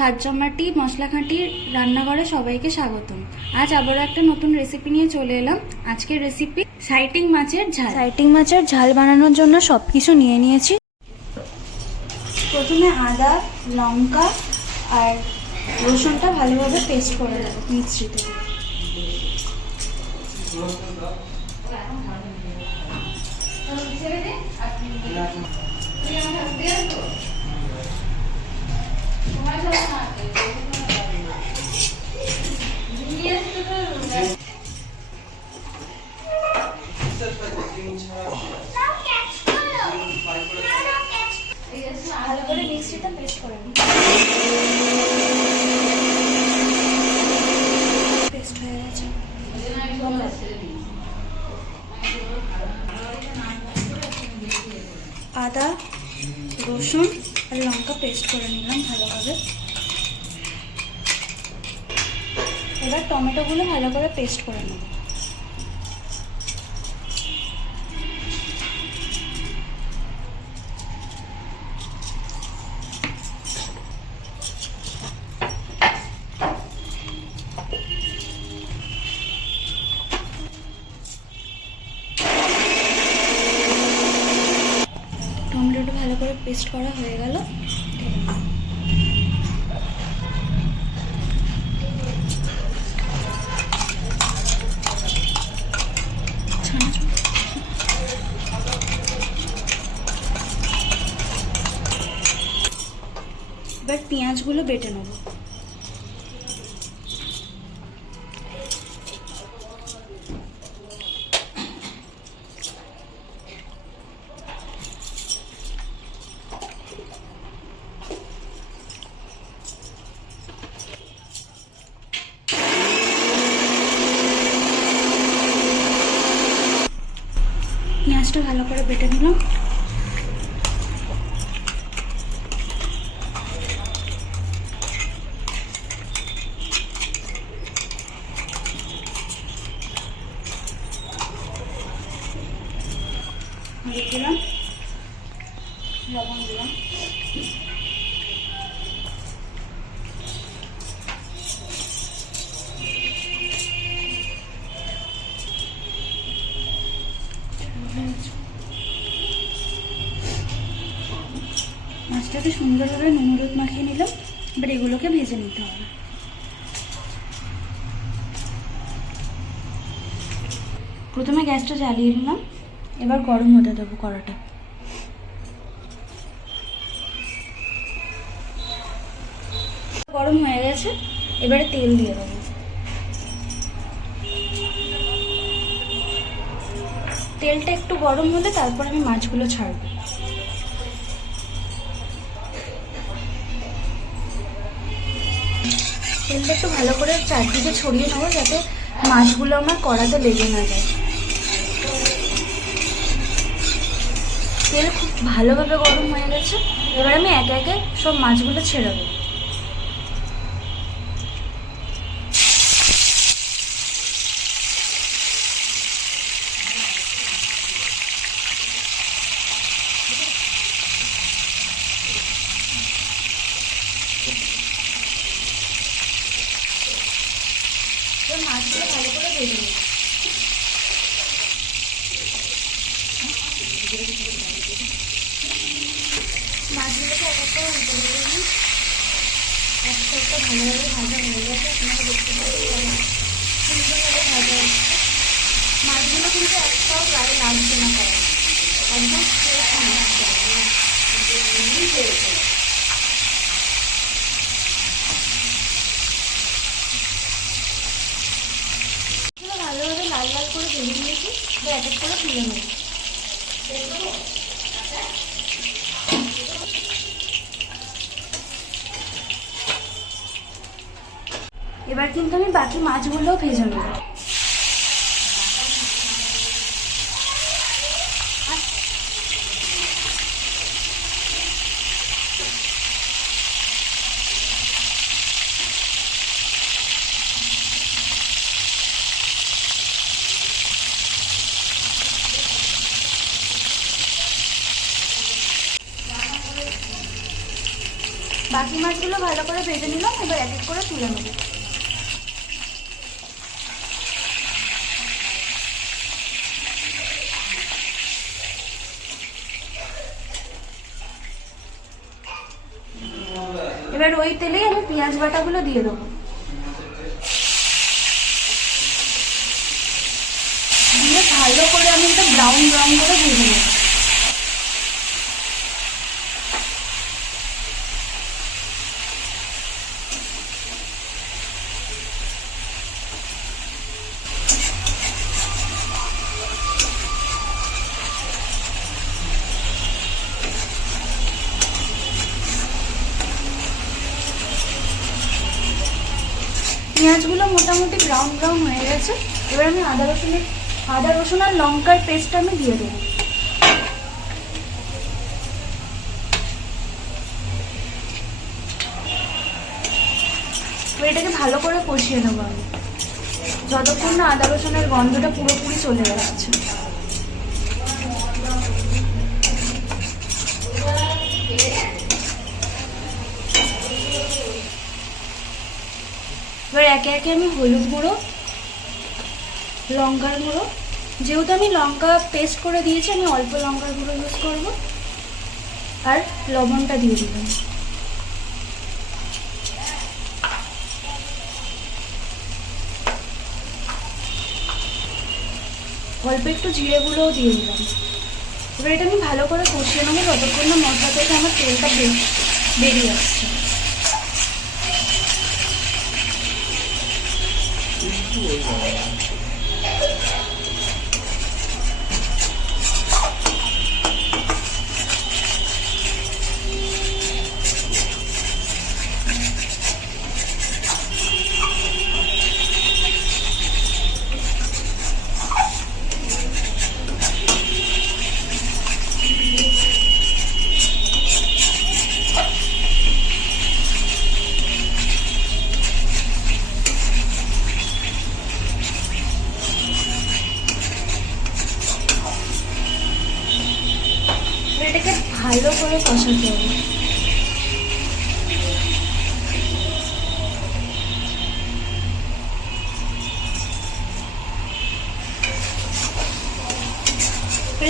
সাতজমাটি মশলাঘাঁটি রান্নাঘরে সবাইকে স্বাগতম। আজ আবারও একটা নতুন রেসিপি নিয়ে চলে এলাম। আজকের রেসিপি সাইটিং মাছের ঝাল। সাইটিং মাছের ঝাল বানানোর জন্য সবকিছু নিয়ে নিয়েছি। প্রথমে আদা, লঙ্কা আর রসুনটা ভালোভাবে পেস্ট করে দেবো মিক্সিতে। ভালো করে মিক্সিটা পেস্ট করে নিই। পেস্ট হয়ে গেছে। আদা, রসুন আর লঙ্কা পেস্ট করে নিলাম ভালোভাবে। এবার টমেটোগুলো ভালো করে পেস্ট করে নেব। টমেটোটা ভালো করে পেস্ট করা হয়ে গেল। এবার পেঁয়াজগুলো বেটে নেব। পেঁয়াজটা ভালো করে বেটে নিলাম। দিলাম লবণ, দিলাম মাছটাকে সুন্দরভাবে নুন হলুদ মাখিয়ে নিলাম। এবার এগুলোকে ভেজে নিতে হবে। প্রথমে গ্যাসটা জ্বালিয়ে নিলাম। এবার গরম হতে দেবো কড়াটা। গরম হয়ে গেছে, এবারে তেল দিয়ে দেবো। তেলটা একটু গরম হলে তারপর আমি মাছগুলো ছাড়বো। তেলটা একটু ভালো করে চারদিকে ছড়িয়ে নেবো যাতে মাছগুলো আমার কড়াতে লেগে না যায়। তেল খুব ভালোভাবে গরম হয়ে গেছে। এবার আমি একে একে সব মাছগুলো ছেড়ে দেবো। মাছগুলো ভালো করে ভেজে নেব। মাছগুলোকে এক একটা উল্টে দিয়ে দিই। এক সাইডটা ভালোভাবে ভাজা হয়ে গেছে, আপনারা দেখতে পাচ্ছেন সুন্দরভাবে ভাজা হচ্ছে। মাছগুলো কিন্তু একটাও গায়ে লাগছে না, করা একদম ভালোভাবে লাল লাল করে ভেজে নিয়েছি। এক এক করে তুলে নেব। এবার কিন্তু আমি বাকি মাছগুলোও ভেজে নেব। বাকি মাছগুলো ভালো করে ভেজে নিলাম, এবার এক এক করে তুলে নেব। এবার ওই তেলেই আমি পেঁয়াজ বাটাগুলো দিয়ে দেবো। দিয়ে ভালো করে আমি এটা ব্রাউন ব্রাউন করে ভেজে নেব। পেঁয়াজগুলো মোটামুটি ব্রাউন ব্রাউন হয়ে গেছে। এবার আমি আদা রসুন আর লঙ্কার পেস্ট আমি দিয়ে দেবো। এটাকে ভালো করে কষিয়ে নেবো আমি, যতক্ষণ না আদা রসুনের গন্ধটা পুরোপুরি চলে যাচ্ছে। এবার একে একে আমি হলুদ গুঁড়ো, লঙ্কার গুঁড়ো, যেহেতু আমি লঙ্কা পেস্ট করে দিয়েছি আমি অল্প লঙ্কার গুঁড়ো ইউজ করব, আর লবণটা দিয়ে দিলাম। অল্প একটু জিরে গুঁড়োও দিয়ে দিলাম। এবার এটা আমি ভালো করে কষিয়ে নেবো যতক্ষণ না মশলা থেকে আমার তেলটা বেরিয়ে আসছে। এটাকে ভালো করে কষাতে হবে।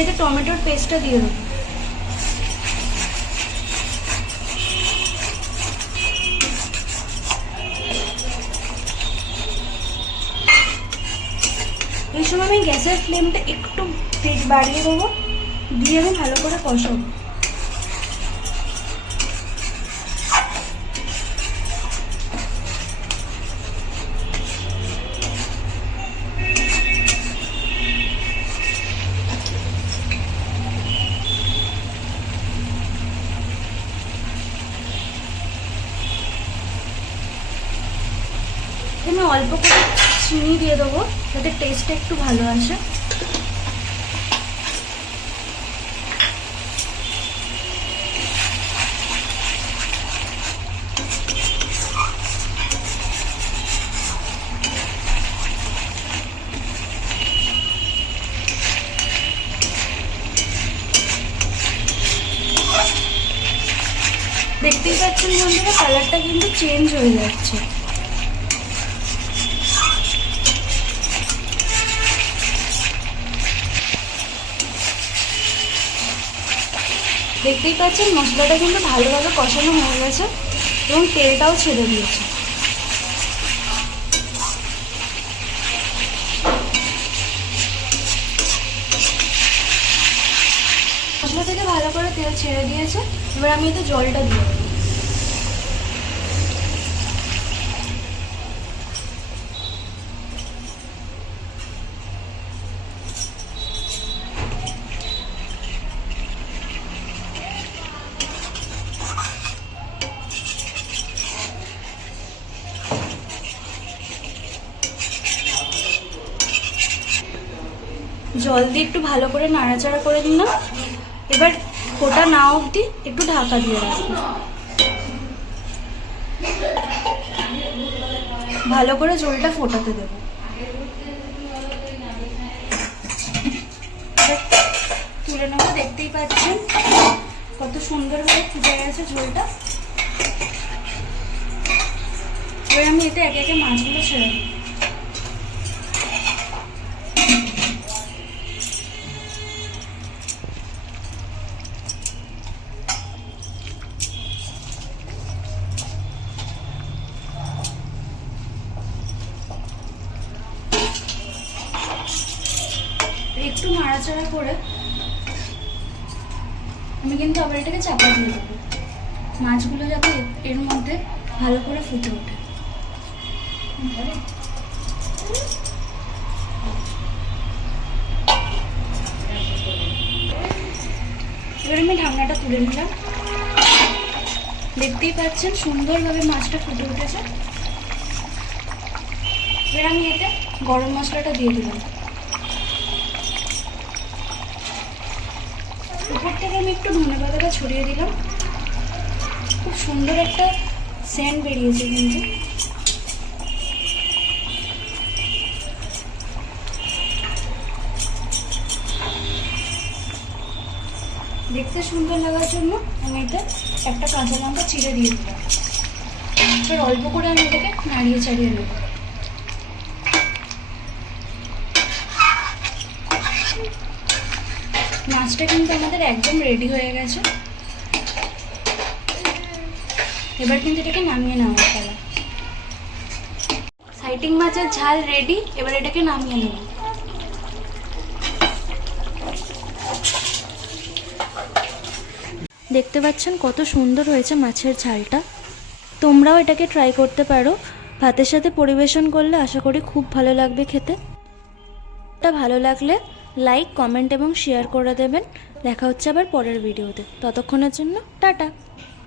এতে টমেটোর পেস্টটা দিয়ে দেবো। এই সময় আমি গ্যাসের ফ্লেমটা একটু বাড়িয়ে দেবো, দিয়ে আমি ভালো করে কষাবো। এখানে অল্প করে চিনি দিয়ে দেবো যাতে টেস্টটা একটু ভালো আসে। দেখতেই পাচ্ছেন বন্ধুরা, কালারটা কিন্তু চেঞ্জ হয়ে যাচ্ছে। দেখতেই পাচ্ছেন মশলাটা কিন্তু ভালোভাবে কষানো হয়ে গেছে এবং তেলটাও ছেড়ে দিয়েছে। মশলা থেকে ভালো করে তেল ছেড়ে দিয়েছে। এবার আমি এতে জলটা দিয়ে দেবো। জল দিয়ে একটু ভালো করে নাড়াচাড়া করে নিলাম। এবার ফোটা না অবধি একটু ঢাকা দিয়ে রাখবো। ভালো করে ঝোলটা ফোটাতে দেবো। তুলে নেবো, দেখতেই পাচ্ছেন কত সুন্দরভাবে ফুটে গেছে ঝোলটা। এবার আমি এতে একে একে মাছগুলো ছেড়ে দিই। একটু নাড়াচাড়া করে আমি কিন্তু আবার এটাকে চাপা দিয়ে দেবো, মাছগুলো যাতে এর মধ্যে ভালো করে ফুটে ওঠে। এবার আমি ঢাকনাটা তুলে নিলাম। দেখতেই পাচ্ছেন সুন্দরভাবে মাছটা ফুটে উঠেছে। এবার আমি এতে গরম মশলাটা দিয়ে দিলাম। উপর থেকে আমি একটু ধনেপাতাটা ছড়িয়ে দিলাম। খুব সুন্দর একটা সেন্ট বেরিয়েছে কিন্তু। দেখতে সুন্দর লাগার জন্য আমি এতে একটা কাঁচা লঙ্কা চিড়ে দিয়ে দিলাম। এবার অল্প করে আমি এটাকে নাড়িয়ে চাড়িয়ে নেব। মাছটা কিন্তু আমাদের একদম রেডি হয়ে গেছে। এবার কিন্তু এটাকে নামিয়ে নেওয়ার পালা। সাইটিং মাছের ঝাল রেডি। এবার এটাকে নামিয়ে নেব। দেখতে পাচ্ছেন কত সুন্দর হয়েছে মাছের ঝালটা। তোমরাও এটাকে ট্রাই করতে পারো। ভাতের সাথে পরিবেশন করলে আশা করি খুব ভালো লাগবে খেতে। এটা ভালো লাগলে লাইক, কমেন্ট এবং শেয়ার করে দেবেন। দেখা হচ্ছে আবার পরের ভিডিওতে। ততক্ষণের জন্য টাটা।